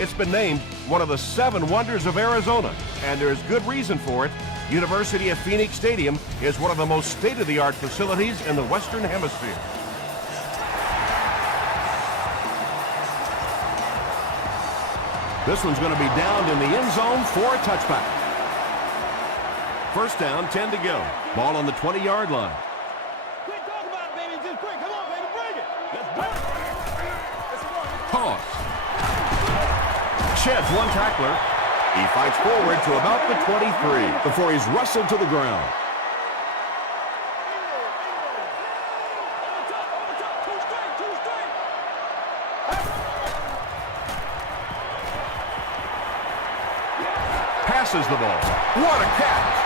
It's been named one of the 7 wonders of Arizona, and there's good reason for it. University of Phoenix Stadium is one of the most state-of-the-art facilities in the Western Hemisphere. This one's going to be downed in the end zone for a touchback. First down, 10 to go. Ball on the 20-yard line. Quick, talk about it, baby. Just quick. Come on, baby. Bring it. Let's go. Toss. Sheds one tackler. He fights forward to about the 23 before he's wrestled to the ground. Passes the ball. What a catch!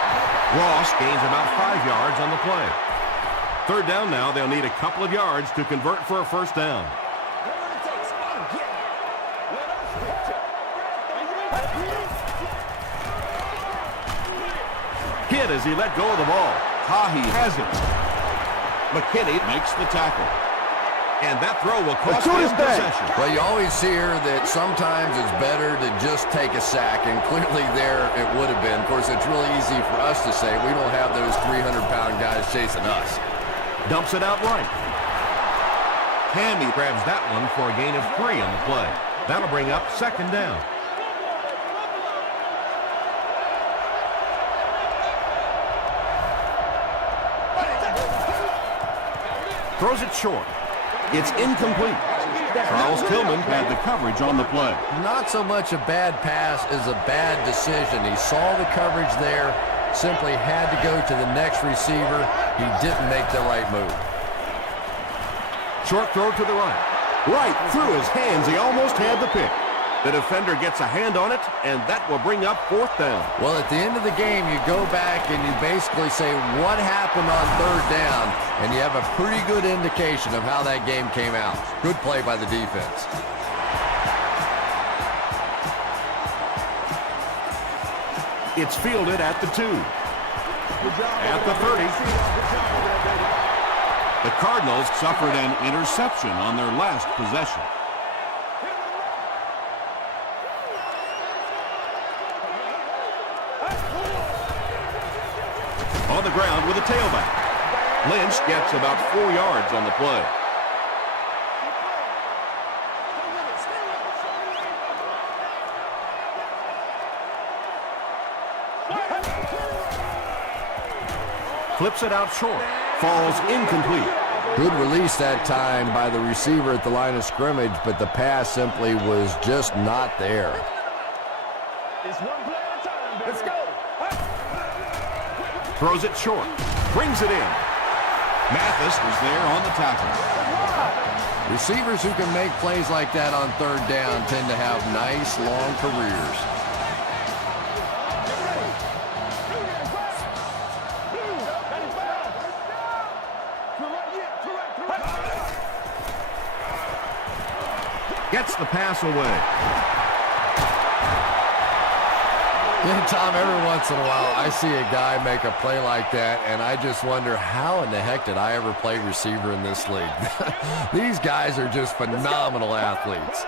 Ross gains about 5 yards on the play. Third down now. They'll need a couple of yards to convert for a first down. Hit as he let go of the ball. Tahi has it. McKinney makes the tackle. And that throw will cost him possession. Well, you always hear that sometimes it's better to just take a sack, and clearly there it would have been. Of course, it's really easy for us to say we don't have those 300-pound guys chasing us. Dumps it out right. Hammy grabs that one for a gain of 3 on the play. That'll bring up second down. Throws it short. It's incomplete. Charles Tillman had the coverage on the play. Not so much a bad pass as a bad decision. He saw the coverage there, simply had to go to the next receiver. He didn't make the right move. Short throw to the right. Right through his hands. He almost had the pick. The defender gets a hand on it, and that will bring up fourth down. Well, at the end of the game, you go back and you basically say what happened on third down, and you have a pretty good indication of how that game came out. Good play by the defense. It's fielded at the 2. At the 30. The Cardinals suffered an interception on their last possession. On the ground with a tailback. Lynch gets about 4 yards on the play. Flips it out short. Falls incomplete. Good release that time by the receiver at the line of scrimmage, but the pass simply was just not there. It's one play at a time, baby. Let's go. Throws it short. Brings it in. Mathis was there on the tackle. Receivers who can make plays like that on third down tend to have nice, long careers. Gets the pass away. Yeah, Tom, every once in a while I see a guy make a play like that, and I just wonder how in the heck did I ever play receiver in this league? These guys are just phenomenal athletes.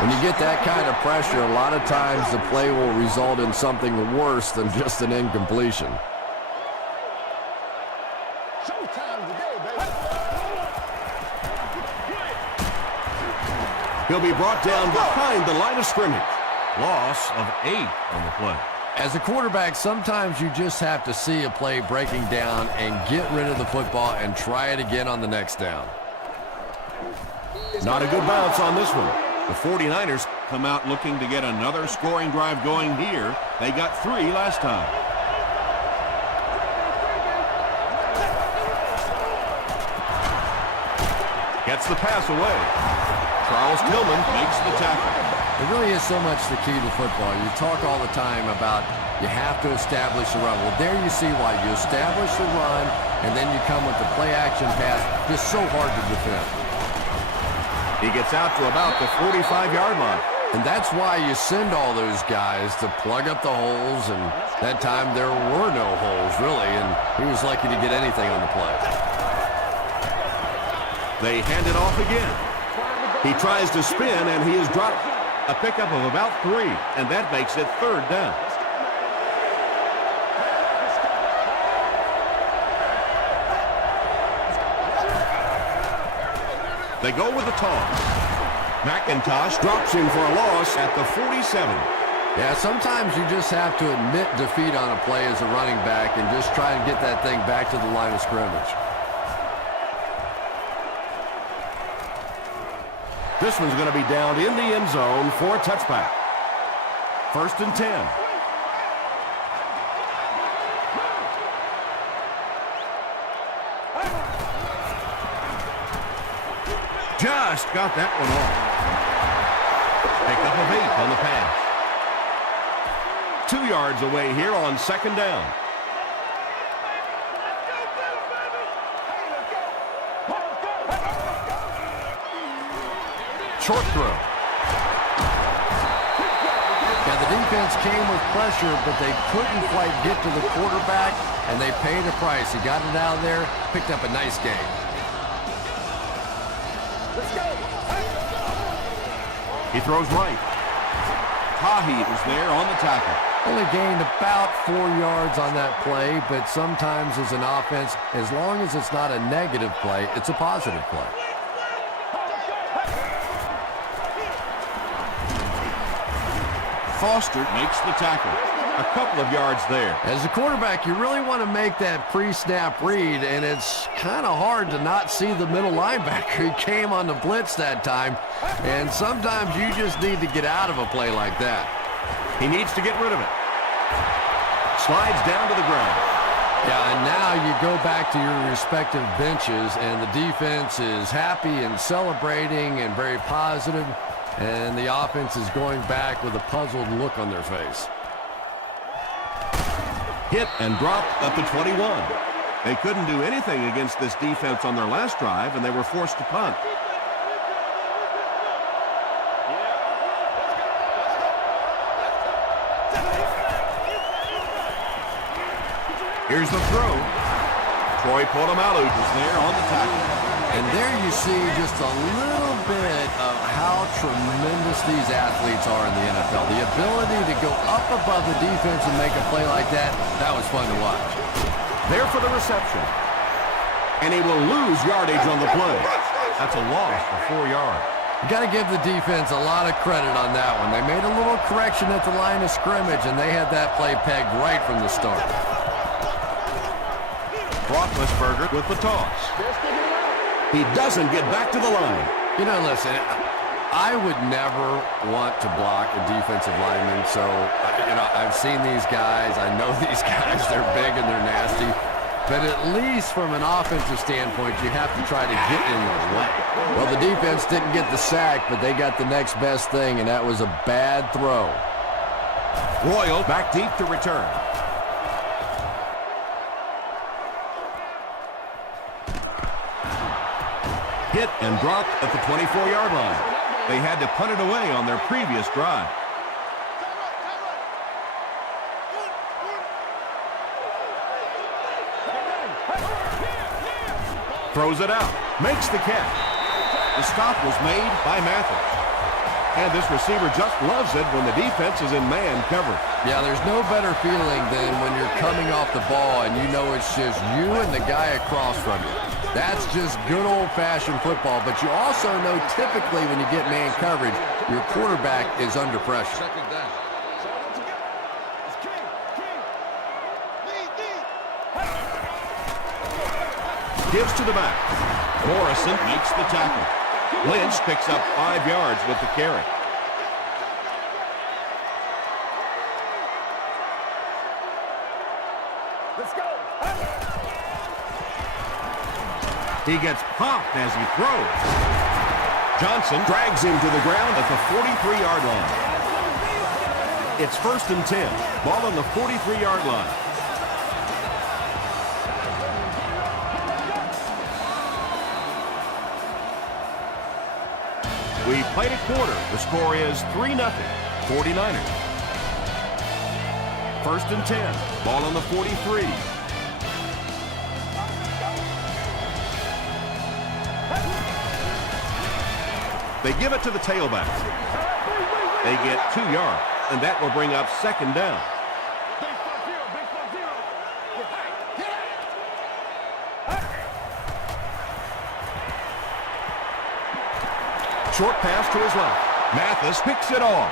When you get that kind of pressure, a lot of times the play will result in something worse than just an incompletion. He'll be brought down behind the line of scrimmage. Loss of 8 on the play. As a quarterback, sometimes you just have to see a play breaking down and get rid of the football and try it again on the next down. Not a good bounce on this one. The 49ers come out looking to get another scoring drive going here. They got 3 last time. Gets the pass away. Charles Tillman makes the tackle. It really is so much the key to football. You talk all the time about you have to establish a run. Well, there you see why. You establish a run, and then you come with the play-action pass. Just so hard to defend. He gets out to about the 45-yard line. And that's why you send all those guys to plug up the holes, and that time there were no holes, really, and he was lucky to get anything on the play. They hand it off again. He tries to spin, and he is dropped. A pickup of about 3, and that makes it 3rd down. They go with the toss. McIntosh drops him for a loss at the 47. Yeah, sometimes you just have to admit defeat on a play as a running back and just try and get that thing back to the line of scrimmage. This one's going to be down in the end zone for a touchback. 1st and 10. Just got that one off. Pickup of 8 on the pass. 2 yards away here on 2nd down. Short throw. Yeah, the defense came with pressure, but they couldn't quite get to the quarterback, and they paid a price. He got it out of there, picked up a nice gain. He throws right. Tahi was there on the tackle. Only gained about 4 yards on that play, but sometimes as an offense, as long as it's not a negative play, it's a positive play. Foster makes the tackle. A couple of yards there. As a quarterback, you really want to make that pre-snap read, and it's kind of hard to not see the middle linebacker. He came on the blitz that time, and sometimes you just need to get out of a play like that. He needs to get rid of it. Slides down to the ground. Yeah, and now you go back to your respective benches, and the defense is happy and celebrating and very positive, and the offense is going back with a puzzled look on their face. Hit and dropped at the 21. They couldn't do anything against this defense on their last drive, and they were forced to punt. Here's the throw. Troy Polamalu is there on the tackle. And there you see just a little bit of how tremendous these athletes are in the NFL. The ability to go up above the defense and make a play like that, that was fun to watch. There for the reception. And he will lose yardage on the play. That's a loss for 4 yards. You got to give the defense a lot of credit on that one. They made a little correction at the line of scrimmage, and they had that play pegged right from the start. Roethlisberger with the toss. He doesn't get back to the line. You know, listen, I would never want to block a defensive lineman, so, I've seen these guys. I know these guys. They're big and they're nasty. But at least from an offensive standpoint, you have to try to get in their way. Well, the defense didn't get the sack, but they got the next best thing, and that was a bad throw. Royal back deep to return. Hit and dropped at the 24-yard line. They had to punt it away on their previous drive. Throws it out. Makes the catch. The stop was made by Mathis. And this receiver just loves it when the defense is in man coverage. Yeah, there's no better feeling than when you're coming off the ball and you know it's just you and the guy across from you. That's just good old-fashioned football, but you also know typically when you get man coverage, your quarterback is under pressure. Gives to the back. Morrison makes the tackle. Lynch picks up 5 yards with the carry. Let's go. He gets popped as he throws. Johnson drags him to the ground at the 43-yard line. It's 1st and 10. Ball on the 43-yard line. We played a quarter. The score is 3-0. 49ers. 1st and 10. Ball on the 43. They give it to the tailback. They get 2 yards, and that will bring up second down. Short pass to his left. Mathis picks it off.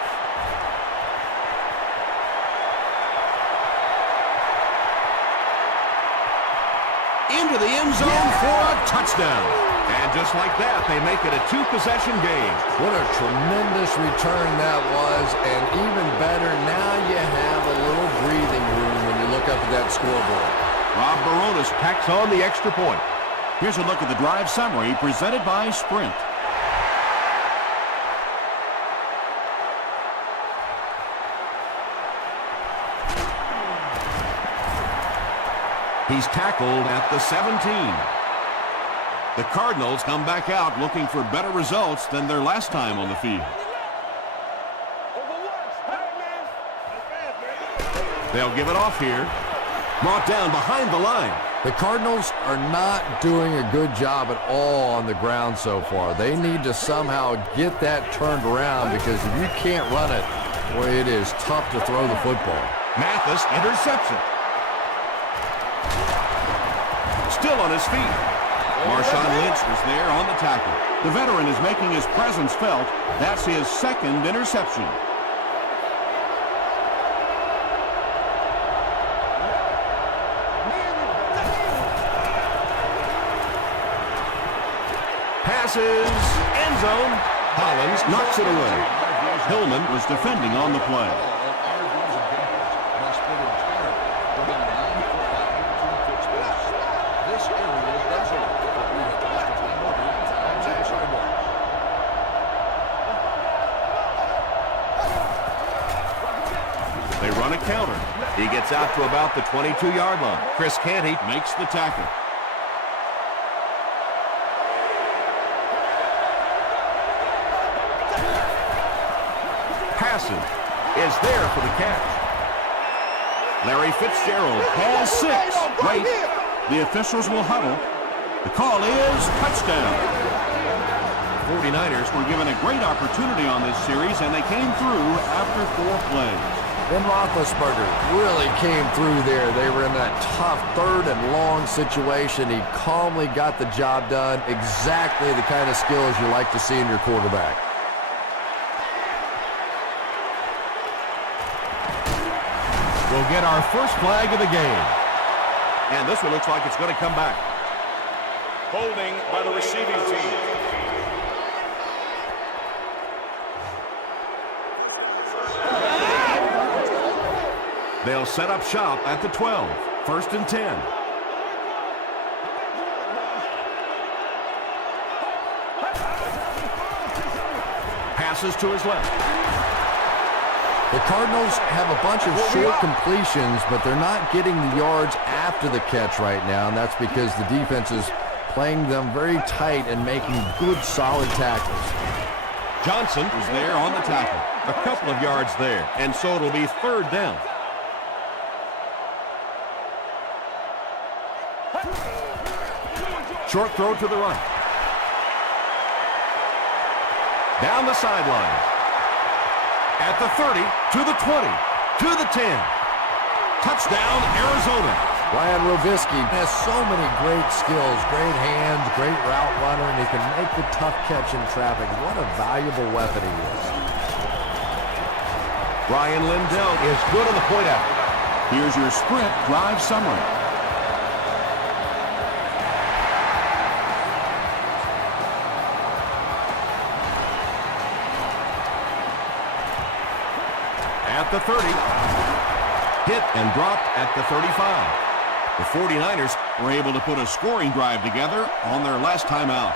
Into the end zone for a touchdown. And just like that, they make it a 2-possession game. What a tremendous return that was, and even better, now you have a little breathing room when you look up at that scoreboard. Rob Baronis tacks on the extra point. Here's a look at the drive summary presented by Sprint. He's tackled at the 17. The Cardinals come back out looking for better results than their last time on the field. They'll give it off here. Brought down behind the line. The Cardinals are not doing a good job at all on the ground so far. They need to somehow get that turned around, because if you can't run it, boy, it is tough to throw the football. Mathis intercepts it. Still on his feet. Marshawn Lynch was there on the tackle. The veteran is making his presence felt. That's his second interception. Passes, end zone. Hollins knocks it away. Hillman was defending on the play. They run a counter. He gets out to about the 22-yard line. Chris Canty makes the tackle. Passing is there for the catch. Larry Fitzgerald Has 6. Wait, the officials will huddle. The call is touchdown. 49ers were given a great opportunity on this series, and they came through after 4 plays. Ben Roethlisberger really came through there. They were in that tough 3rd and long situation. He calmly got the job done. Exactly the kind of skills you like to see in your quarterback. We'll get our first flag of the game. And this one looks like it's going to come back. Holding by the receiving team. They'll set up shop at the 12. 1st and 10. Passes to his left. The Cardinals have a bunch of short completions, but they're not getting the yards after the catch right now, and that's because the defense is playing them very tight and making good, solid tackles. Johnson was there on the tackle. A couple of yards there, and so it'll be 3rd down. Short throw to the right. Down the sideline. At the 30, to the 20, to the 10. Touchdown, Arizona. Ryan Rovisky has so many great skills, great hands, great route runner, and he can make the tough catch in traffic. What a valuable weapon he is. Ryan Lindell is good on the point out. Here's your Sprint drive summary. At the 30. Hit and dropped at the 35. The 49ers Were able to put a scoring drive together on their last time out.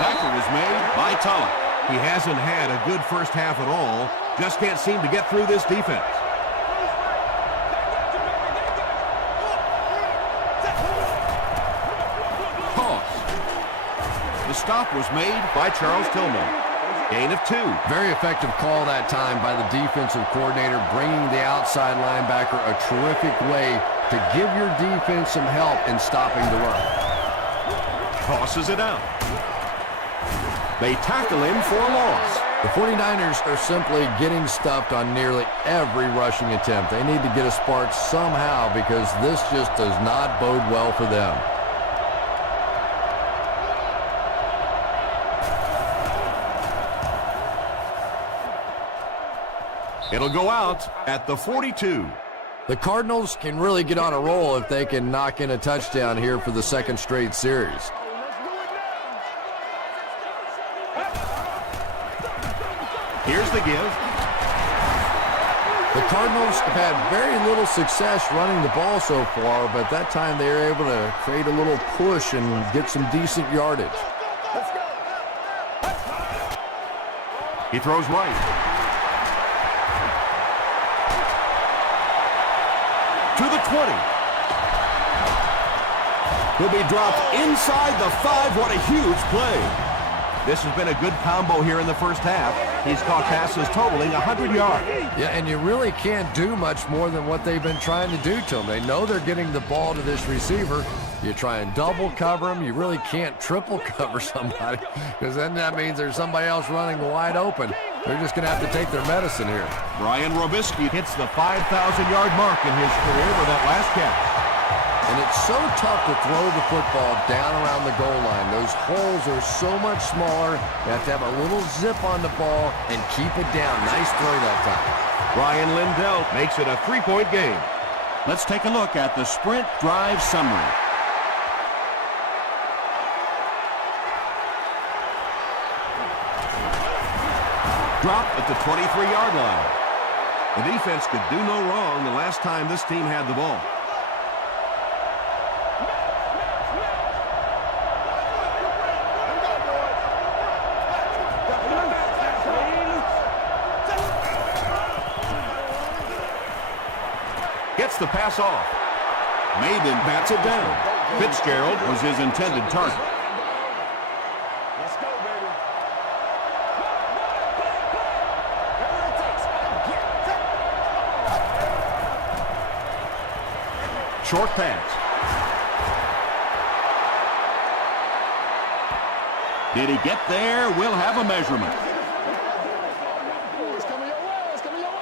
Tackle was made by Tulloch. He hasn't had a good first half at all. Just can't seem to get through this defense. The stop was made by Charles Tillman. Gain of 2. Very effective call that time by the defensive coordinator, bringing the outside linebacker a terrific way to give your defense some help in stopping the run. Tosses it out. They tackle him for a loss. The 49ers are simply getting stuffed on nearly every rushing attempt. They need to get a spark somehow because this just does not bode well for them. It'll go out at the 42. The Cardinals can really get on a roll if they can knock in a touchdown here for the second straight series. Here's the give. The Cardinals have had very little success running the ball so far, but that time they were able to create a little push and get some decent yardage. He throws right. To the 20. He'll be dropped inside the 5. What a huge play. This has been a good combo here in the first half. He's caught passes totaling 100 yards. Yeah, and you really can't do much more than what they've been trying to do to him. They know they're getting the ball to this receiver. You try and double cover him. You really can't triple cover somebody because then that means there's somebody else running wide open. They're just going to have to take their medicine here. Brian Robisky hits the 5,000-yard mark in his career with that last catch. And it's so tough to throw the football down around the goal line. Those holes are so much smaller. You have to have a little zip on the ball and keep it down. Nice throw that time. Ryan Lindell makes it a 3-point game. Let's take a look at the sprint drive summary. Dropped at the 23-yard line. The defense could do no wrong the last time this team had the ball. Gets the pass off. Maben bats it down. Fitzgerald was his intended target. Let's go, baby. Short pass. Did he get there? We'll have a measurement. It's coming your way. It's coming your way.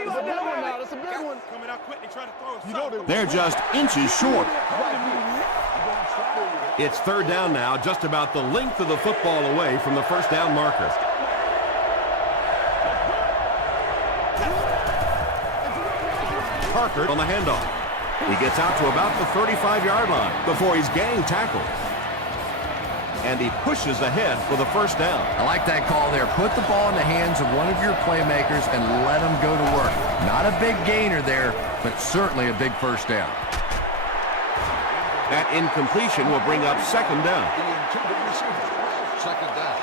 It's a big one now. It's a big one. Coming out quick. They try to throw it. They're just inches short. It's third down now, just about the length of the football away from the first down marker. Parker on the handoff. He gets out to about the 35-yard line before he's gang tackled. And he pushes ahead for the first down. I like that call there. Put the ball in the hands of one of your playmakers and let them go to work. Not a big gainer there, but certainly a big first down. That incompletion will bring up second down. Second down.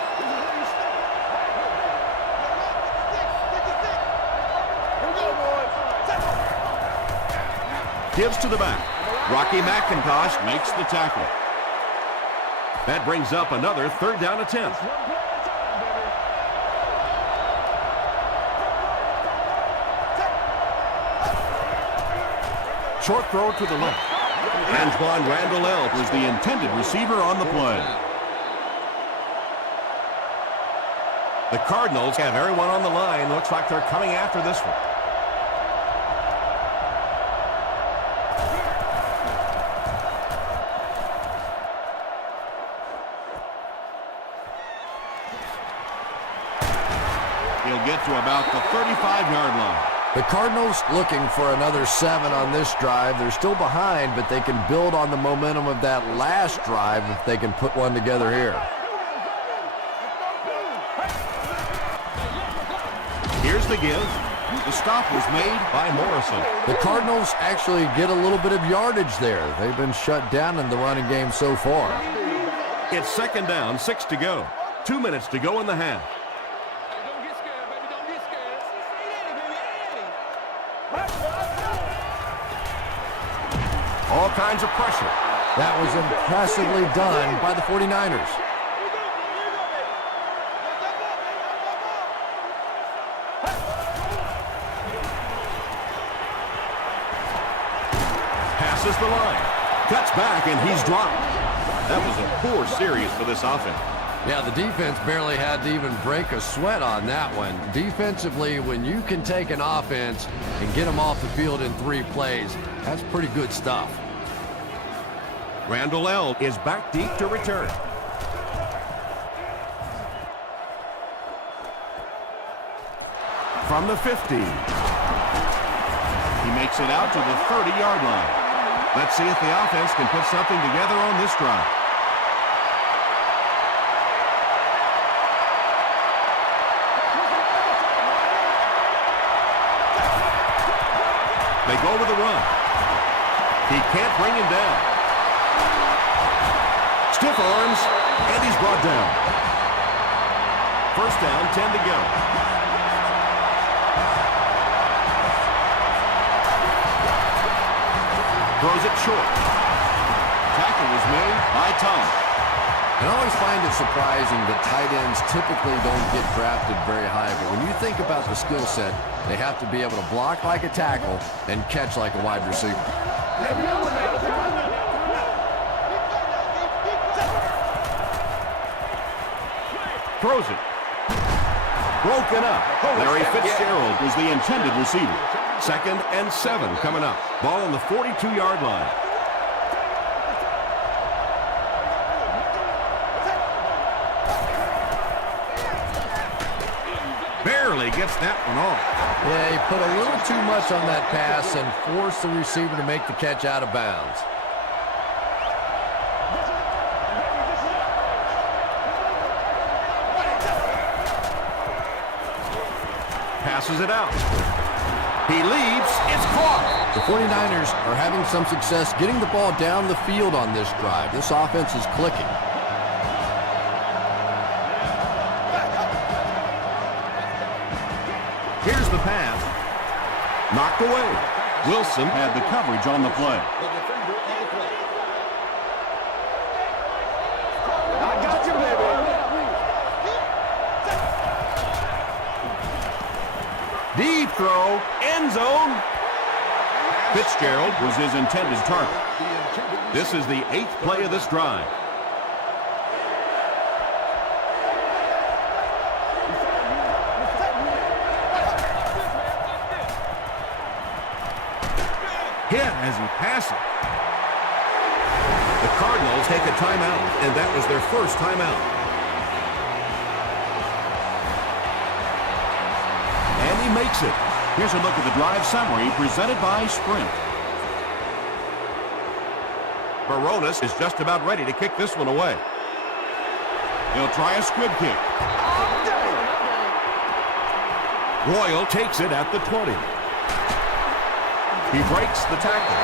Gives to the back. Rocky McIntosh makes the tackle. That brings up another third down attempt. Short throw to the left. Antoine Randall Was the intended receiver on the play. The Cardinals have everyone on the line. Looks like they're coming after this one. He'll get to about the 35-yard line. The Cardinals looking for another 7 on this drive. They're still behind, but they can build on the momentum of that last drive if they can put one together here. Here's the give. The stop was made by Morrison. The Cardinals actually get a little bit of yardage there. They've been shut down in the running game so far. It's second down, 6 to go. 2 minutes to go in the half. All kinds of pressure. That was impressively done by the 49ers. Passes the line. Cuts back, and he's dropped. That was a poor series for this offense. Yeah, the defense barely had to even break a sweat on that one. Defensively, when you can take an offense and get them off the field in 3 plays, that's pretty good stuff. Randall L. is back deep to return. From the 50. He makes it out to the 30-yard line. Let's see if the offense can put something together on this drive. They go with the run. He can't bring him down. Stiff arms, and he's brought down. First down, 10 to go. Throws it short. Tackle was made by Tom. I always find it surprising that tight ends typically don't get drafted very high, but when you think about the skill set, they have to be able to block like a tackle and catch like a wide receiver. Throws it. Broken up. Larry Fitzgerald was the intended receiver. 2nd and 7 coming up. Ball on the 42-yard line. Barely gets that one off. Yeah, he put a little too much on that pass and forced the receiver to make the catch out of bounds. Passes it out. He leaps. It's caught. The 49ers are having some success getting the ball down the field on this drive. This offense is clicking. Here's the pass. Knocked away. Wilson had the coverage on the play. I got you, baby. Deep throw. End zone. Fitzgerald was his intended target. This is the 8th play of this drive. Hit as he passes. The Cardinals take a timeout, and that was their first timeout. And he makes it. Here's a look at the drive summary presented by Sprint. Baronis is just about ready to kick this one away. He'll try a squib kick. Royal takes it at the 20. He breaks the tackle.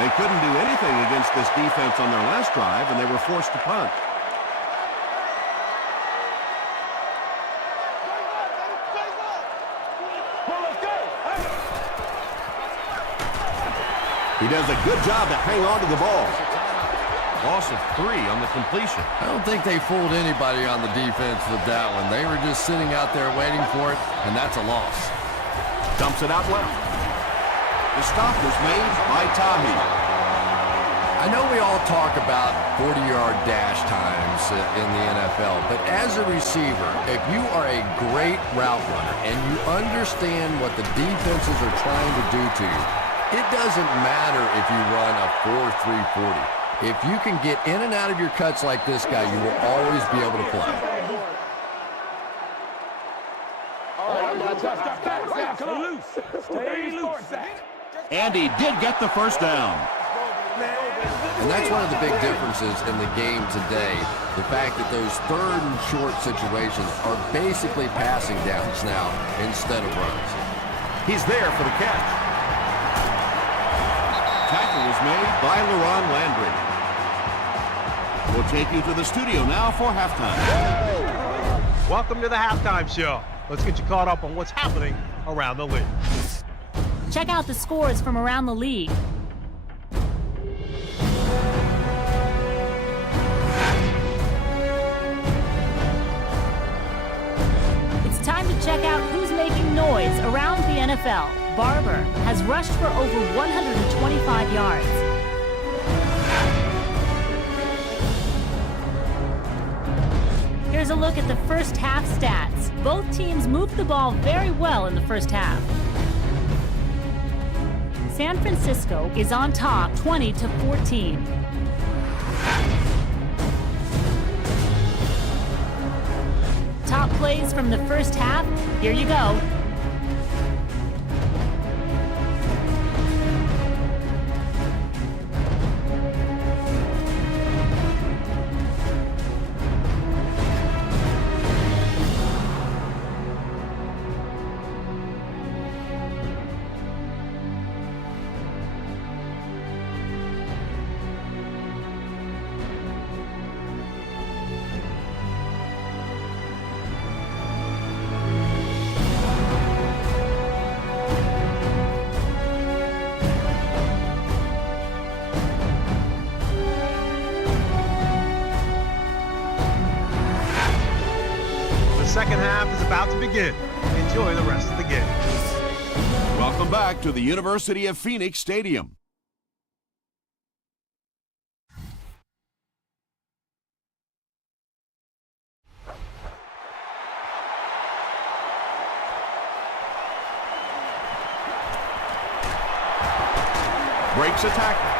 They couldn't do anything against this defense on their last drive, and they were forced to punt. He does a good job to hang on to the ball. Loss of 3 on the completion. I don't think they fooled anybody on the defense with that one. They were just sitting out there waiting for it, and that's a loss. Dumps it out left. The stop was made by Tahi. I know we all talk about 40-yard dash times in the NFL, but as a receiver, if you are a great route runner and you understand what the defenses are trying to do to you, it doesn't matter if you run a 4.340. If you can get in and out of your cuts like this guy, you will always be able to play. And he did get the first down. And that's one of the big differences in the game today. The fact that those 3rd and short situations are basically passing downs now instead of runs. He's there for the catch. Tackle was made by LaRon Landry. We'll take you to the studio now for halftime. Welcome to the halftime show. Let's get you caught up on what's happening around the league. Check out the scores from around the league. time to check out who's making noise around the NFL. Barber has rushed for over 125 yards. Here's a look at the first half stats. Both teams moved the ball very well in the first half. San Francisco is on top 20-14. Top plays from the first half. Here you go. Second half is about to begin. Enjoy the rest of the game. Welcome back to the University of Phoenix Stadium. Breaks a tackle.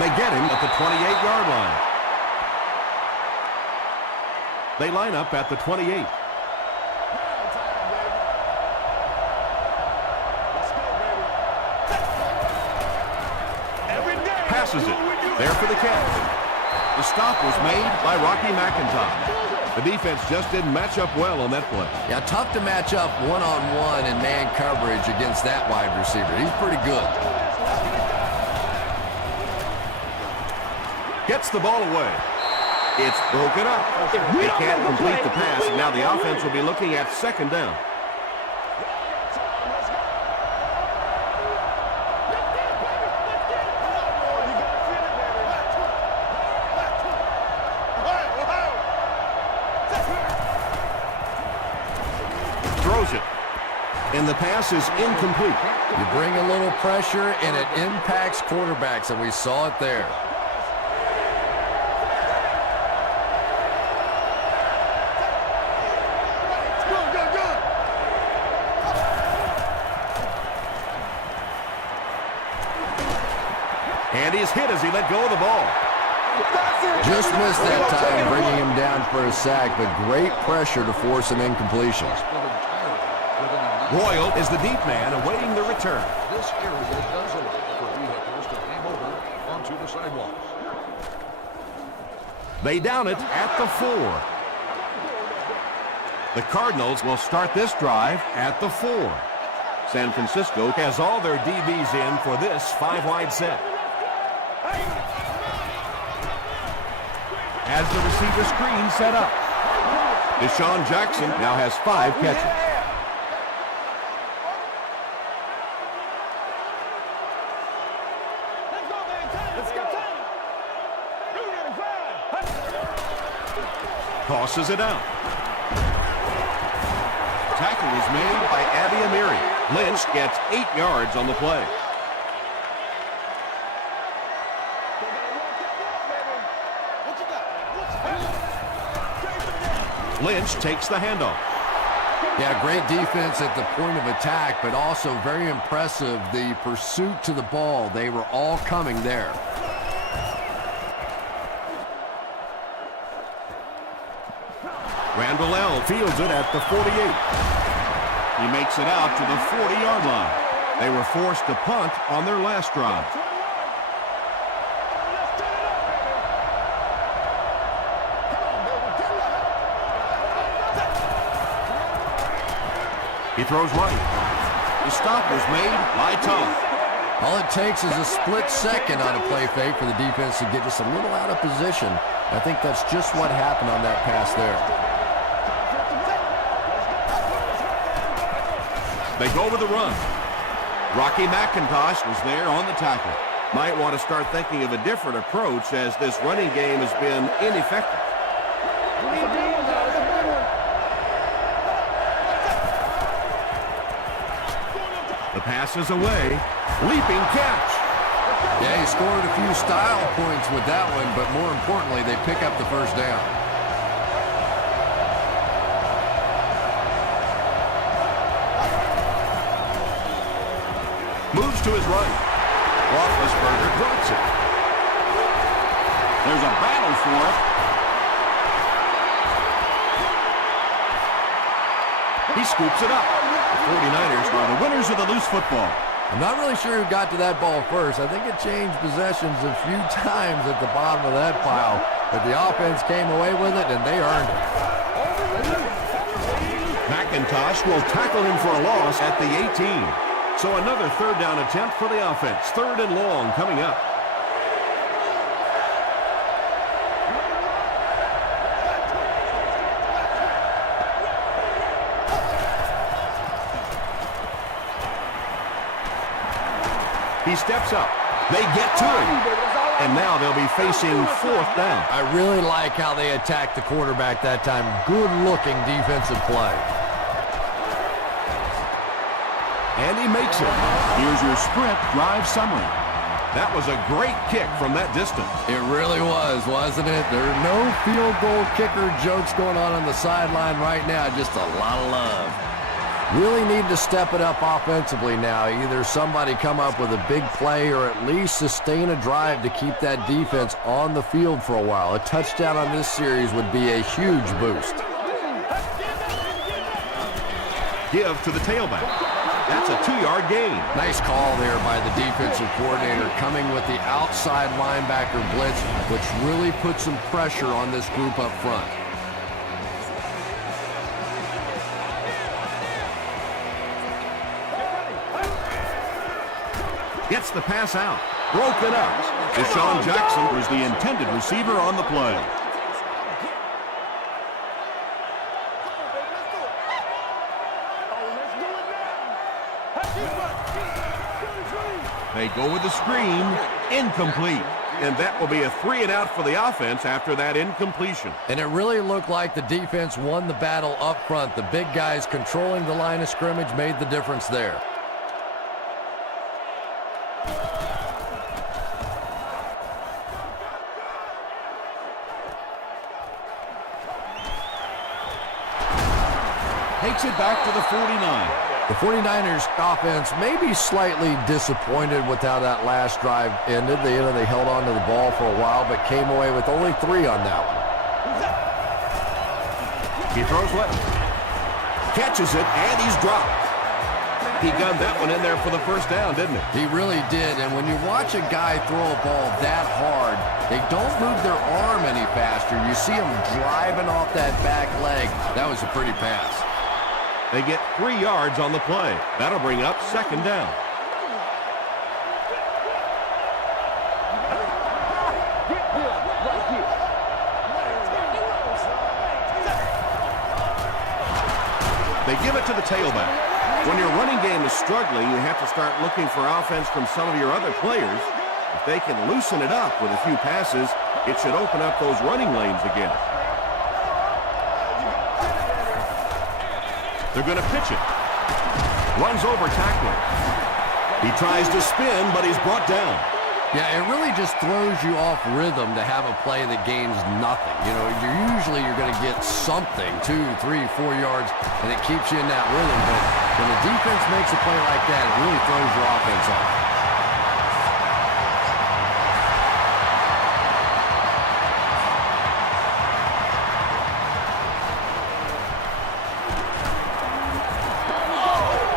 They get him at the 28-yard line. They line up at the 28. Passes it. There for the catch. The stop was made by Rocky McIntosh. The defense just didn't match up well on that play. Yeah, tough to match up one-on-one in man coverage against that wide receiver. He's pretty good. Gets the ball away. It's broken up. They can't complete the pass, and now the offense will be looking at second down. Throws it. And the pass is incomplete. You bring a little pressure, and it impacts quarterbacks, and we saw it there. And he's hit as he let go of the ball. Just missed that time, bringing him down for a sack, but great pressure to force an incompletion. Royal is the deep man awaiting the return. This area does allow for vehicles to hang over onto the sidewalks. They down it at the 4. The Cardinals will start this drive at the 4. San Francisco has all their DBs in for this 5-wide set. As the receiver screen set up, Deshaun Jackson now has 5 catches. Tosses it out. Tackle is made by Abby Amiri. Lynch gets 8 yards on the play. Lynch takes the handoff. Yeah, great defense at the point of attack, but also very impressive the pursuit to the ball. They were all coming there. Randall L. fields it at the 48. He makes it out to the 40-yard line. They were forced to punt on their last drive. He throws right. The stop was made by Tom. All it takes is a split second on a play fake for the defense to get just a little out of position. I think that's just what happened on that pass there. They go with the run. Rocky McIntosh was there on the tackle. Might want to start thinking of a different approach as this running game has been ineffective. pass is away. Leaping catch. Yeah, he scored a few style points with that one, but more importantly, they pick up the first down. Moves to his right. Roethlisberger drops it. There's a battle for it. He scoops it up. The 49ers are the winners of the loose football. I'm not really sure who got to that ball first. I think it changed possessions a few times at the bottom of that pile, but the offense came away with it, and they earned it. McIntosh will tackle him for a loss at the 18. So another third down attempt for the offense. 3rd and long coming up. He steps up. They get to him. And now they'll be facing 4th down. I really like how they attacked the quarterback that time. Good-looking defensive play. And he makes it. Here's your sprint drive summary. That was a great kick from that distance. It really was, wasn't it? There are no field goal kicker jokes going on the sideline right now. Just a lot of love. Really need to step it up offensively now. Either somebody come up with a big play or at least sustain a drive to keep that defense on the field for a while. A touchdown on this series would be a huge boost. Give to the tailback. That's a 2-yard gain. Nice call there by the defensive coordinator, coming with the outside linebacker blitz, which really put some pressure on this group up front. Gets the pass out. Broken up. Deshaun Jackson was the intended receiver on the play. They go with the screen. Incomplete. And that will be a 3 and out for the offense after that incompletion. And it really looked like the defense won the battle up front. The big guys controlling the line of scrimmage made the difference there. Takes it back to the 49. The 49ers offense may be slightly disappointed with how that last drive ended. They held on to the ball for a while, but came away with only 3 on that one. He throws left. Catches it, and he's dropped. He gunned that one in there for the first down, didn't he? He really did, and when you watch a guy throw a ball that hard, they don't move their arm any faster. You see him driving off that back leg. That was a pretty pass. They get 3 yards on the play. That'll bring up 2nd down. They give it to the tailback. When your running game is struggling, you have to start looking for offense from some of your other players. If they can loosen it up with a few passes, it should open up those running lanes again. They're going to pitch it. Runs over tackler. He tries to spin, but he's brought down. Yeah, it really just throws you off rhythm to have a play that gains nothing. You know, you're going to get something, 2, 3, 4 yards, and it keeps you in that rhythm. But when the defense makes a play like that, it really throws your offense off.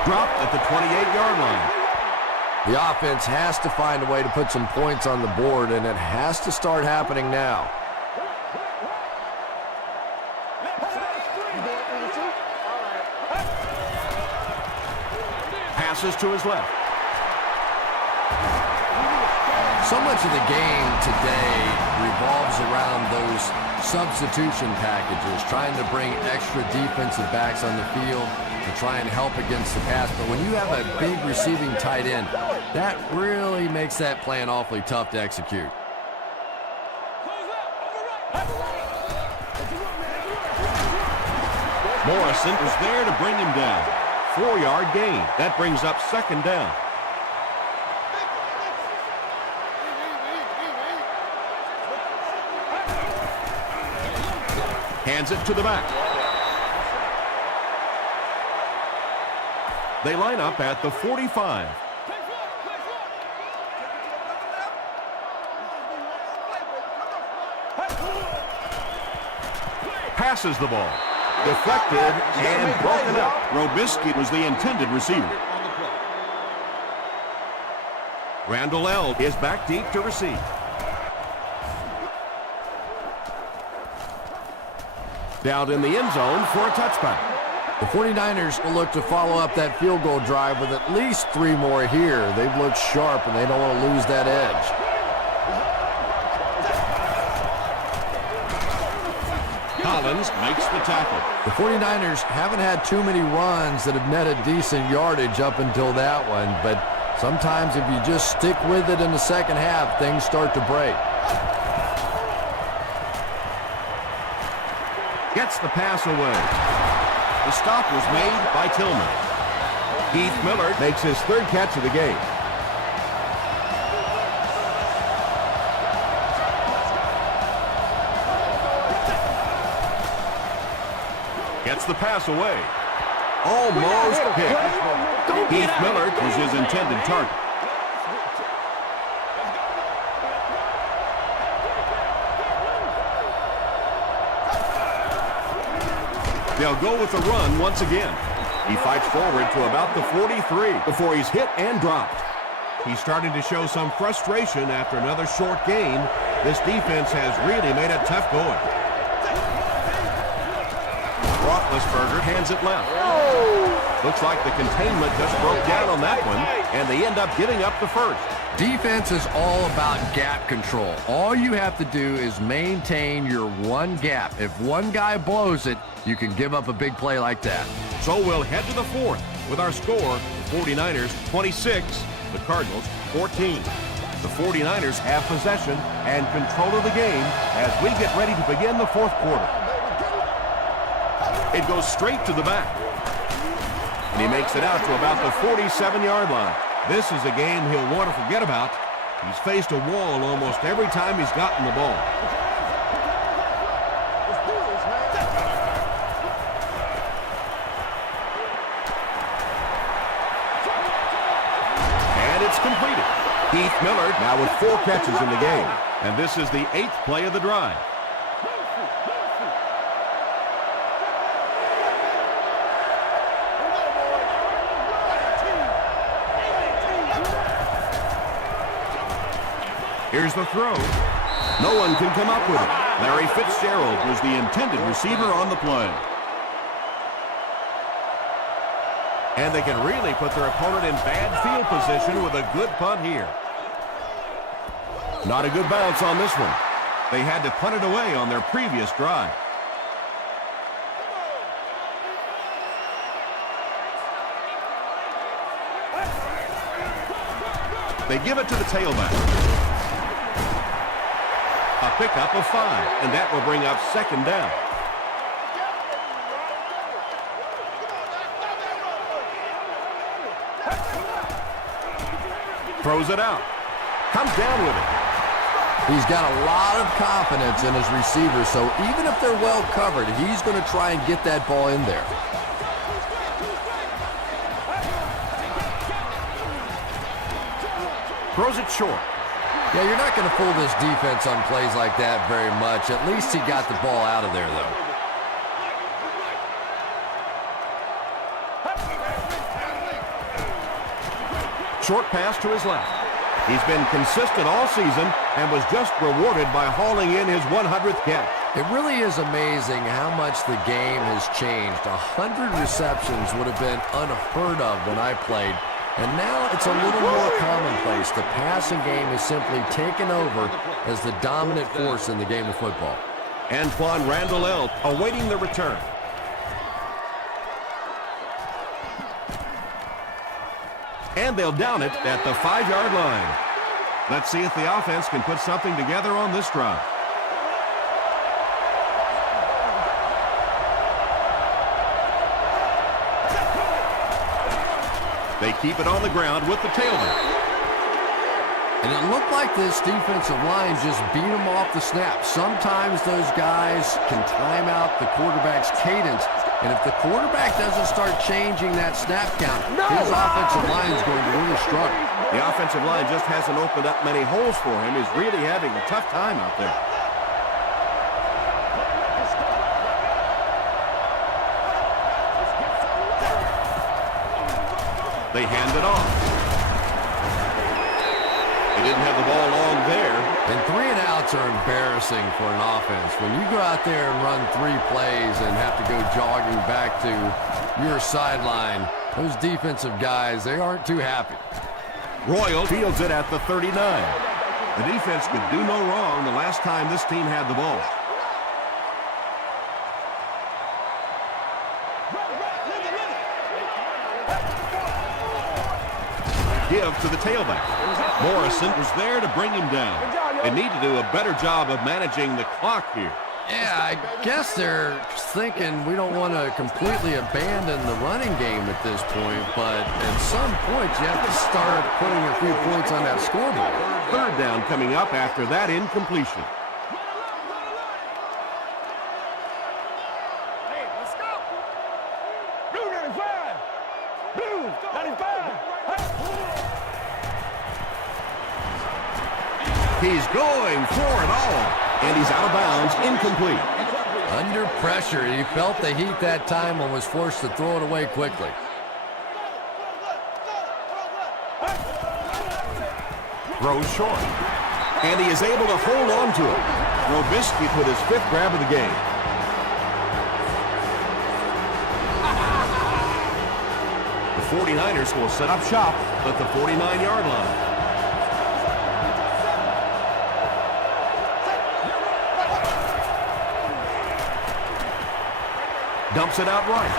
Dropped at the 28-yard line. The offense has to find a way to put some points on the board, and it has to start happening now. Passes to his left. So much of the game today revolves around those substitution packages, trying to bring extra defensive backs on the field to try and help against the pass. But when you have a big receiving tight end, that really makes that plan awfully tough to execute. Morrison is there to bring him down. 4-yard gain. That brings up second down. Hands it to the back. They line up at the 45. Passes the ball. Deflected and broken up. Robisky was the intended receiver. Randall L. is back deep to receive. Down in the end zone for a touchback. The 49ers will look to follow up that field goal drive with at least 3 more here. They've looked sharp, and they don't want to lose that edge. Collins makes the tackle. The 49ers haven't had too many runs that have netted decent yardage up until that one, but sometimes if you just stick with it in the second half, things start to break. Gets the pass away. The stop was made by Tillman. Heath Miller makes his 3rd catch of the game. Gets the pass away. Almost hit. Heath Miller was his intended target. They'll go with the run once again. He fights forward to about the 43 before he's hit and dropped. He's starting to show some frustration after another short gain. This defense has really made it tough going. Roethlisberger hands it left. Looks like the containment just broke down on that one, and they end up giving up the first. Defense is all about gap control. All you have to do is maintain your one gap. If one guy blows it, you can give up a big play like that. So we'll head to the 4th with our score, the 49ers 26, the Cardinals 14. The 49ers have possession and control of the game as we get ready to begin the 4th quarter. It goes straight to the back. And he makes it out to about the 47-yard line. This is a game he'll want to forget about. He's faced a wall almost every time he's gotten the ball. And it's completed. Heath Miller now with 4 catches in the game. And this is the 8th play of the drive. Here's the throw. No one can come up with it. Larry Fitzgerald was the intended receiver on the play. And they can really put their opponent in bad field position with a good punt here. Not a good bounce on this one. They had to punt it away on their previous drive. They give it to the tailback. A pickup of 5, and that will bring up second down. Throws it out. Comes down with it. He's got a lot of confidence in his receivers, so even if they're well covered, he's going to try and get that ball in there. Throws it short. Yeah, you're not going to fool this defense on plays like that very much. At least he got the ball out of there, though. Short pass to his left. He's been consistent all season and was just rewarded by hauling in his 100th catch. It really is amazing how much the game has changed. 100 receptions would have been unheard of when I played. And now it's a little more commonplace. The passing game is simply taken over as the dominant force in the game of football. Antoine Randall L. awaiting the return. And they'll down it at the 5-yard line. Let's see if the offense can put something together on this drive. They keep it on the ground with the tailback. And it looked like this defensive line just beat them off the snap. Sometimes those guys can time out the quarterback's cadence. And if the quarterback doesn't start changing that snap count, his offensive line is going to really struggle. The offensive line just hasn't opened up many holes for him. He's really having a tough time out there. They hand it off. They didn't have the ball long there. And 3 and outs are embarrassing for an offense. When you go out there and run 3 plays and have to go jogging back to your sideline, those defensive guys, they aren't too happy. Royal fields it at the 39. The defense could do no wrong the last time this team had the ball. Give to the tailback. Morrison was there to bring him down. They need to do a better job of managing the clock here. Yeah, I guess they're thinking we don't want to completely abandon the running game at this point, but at some point you have to start putting a few points on that scoreboard. Third down coming up after that incompletion. Hey, let's go. Blue 95. Blue 95. He's going for it all, and he's out of bounds, incomplete. Under pressure, he felt the heat that time and was forced to throw it away quickly. Throws short, and he is able to hold on to it. Robisky with his 5th grab of the game. The 49ers will set up shop at the 49-yard line. Dumps it out right.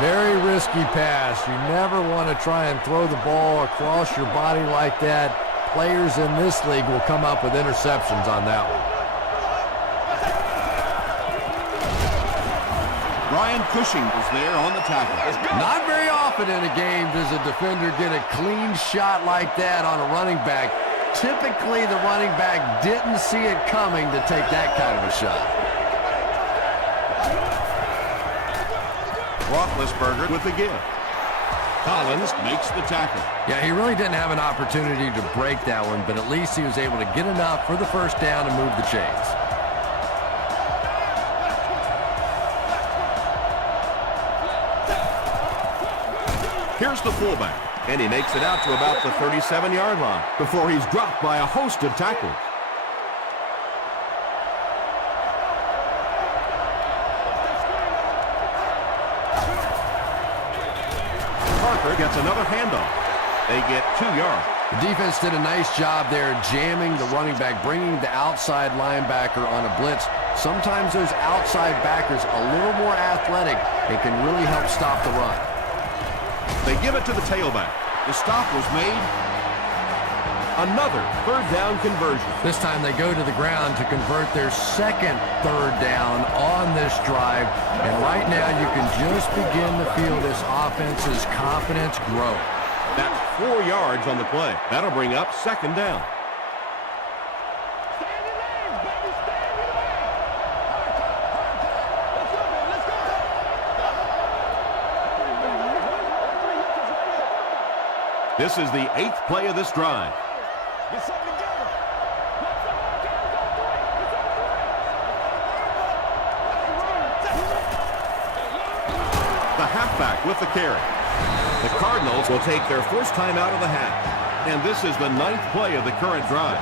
Very risky pass. You never want to try and throw the ball across your body like that. Players in this league will come up with interceptions on that one. Brian Cushing was there on the tackle. Not very often in a game does a defender get a clean shot like that on a running back. Typically, the running back didn't see it coming to take that kind of a shot. Roethlisberger with the give. Collins makes the tackle. Yeah, he really didn't have an opportunity to break that one, but at least he was able to get enough for the first down and move the chains. Here's the fullback, and he makes it out to about the 37-yard line before he's dropped by a host of tackles. Parker gets another handoff. They get 2 yards. The defense did a nice job there jamming the running back, bringing the outside linebacker on a blitz. Sometimes those outside backers a little more athletic and can really help stop the run. They give it to the tailback. The stop was made. Another 3rd down conversion. This time they go to the ground to convert their second 3rd down on this drive. And right now you can just begin to feel this offense's confidence grow. That's 4 yards on the play. That'll bring up 2nd down. This is the 8th play of this drive. The halfback with the carry. The Cardinals will take their first time out of the half. And this is the 9th play of the current drive.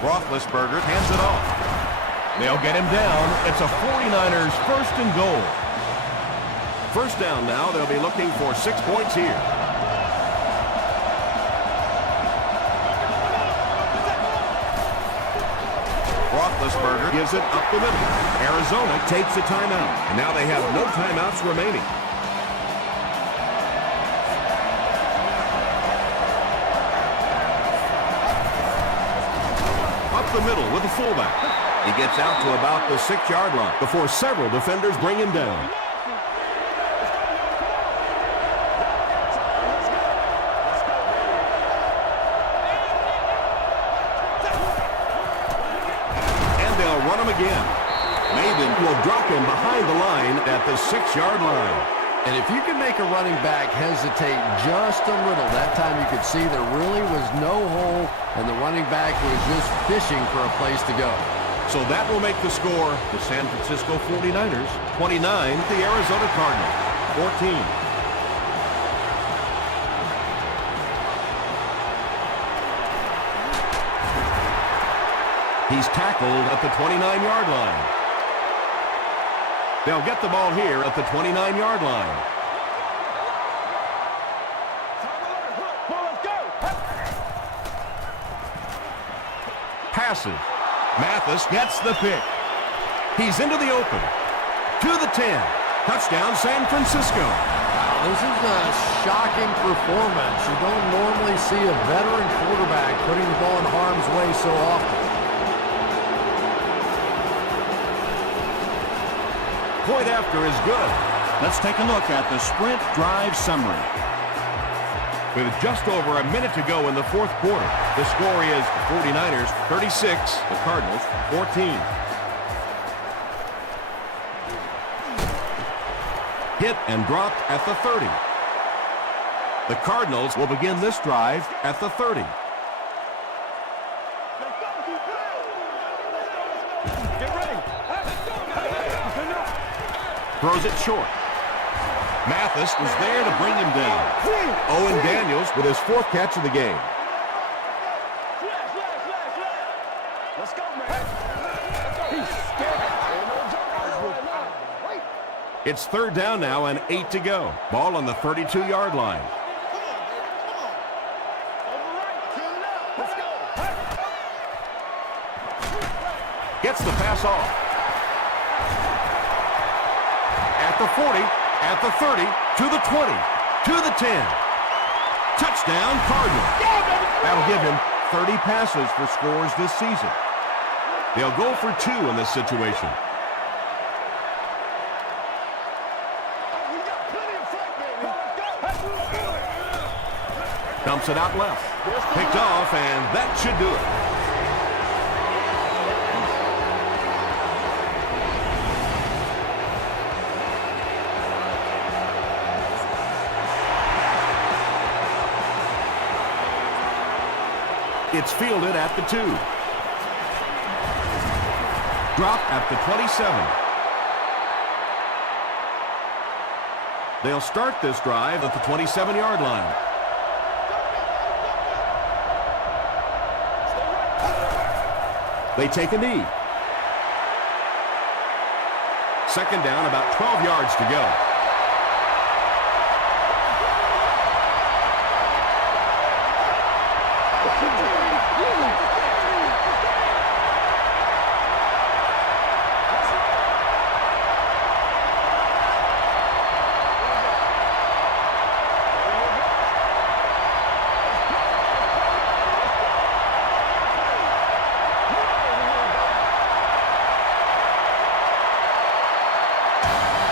Roethlisberger hands it off. They'll get him down. It's a 49ers 1st and goal. First down now. They'll be looking for 6 points here. Roethlisberger gives it up the middle. Arizona takes a timeout. And now they have no timeouts remaining. the middle with the fullback. He gets out to about the 6-yard line before several defenders bring him down. And they'll run him again. Maven will drop him behind the line at the 6-yard line. And if you can make a running back hesitate just a little, that time you could see there really was no hole, and the running back was just fishing for a place to go. So that will make the score the San Francisco 49ers 29, the Arizona Cardinals 14. He's tackled at the 29-yard line. They'll get the ball here at the 29-yard line. Passes. Mathis gets the pick. He's into the open. To the 10. Touchdown, San Francisco. Wow, this is a shocking performance. You don't normally see a veteran quarterback putting the ball in harm's way so often. Point after is good. Let's take a look at the sprint drive summary. With just over a minute to go in the fourth quarter, the score is 49ers 36, the Cardinals 14. Hit and dropped at the 30. The Cardinals will begin this drive at the 30. Throws it short. Mathis was there to bring him down. Owen Daniels with his 4th catch of the game. Let's go, man. He's scared. It's 3rd down now and 8 to go. Ball on the 32-yard line. Gets the pass off. At the 40, at the 30, to the 20, to the 10. Touchdown, Cardinals. That'll give him 30 passes for scores this season. They'll go for 2 in this situation. Dumps it out left. Picked off, and that should do it. It's fielded at the 2. Drop at the 27. They'll start this drive at the 27-yard line. They take a knee. 2nd down, about 12 yards to go.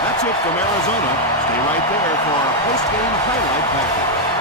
That's it from Arizona. Stay right there for our post-game highlight package.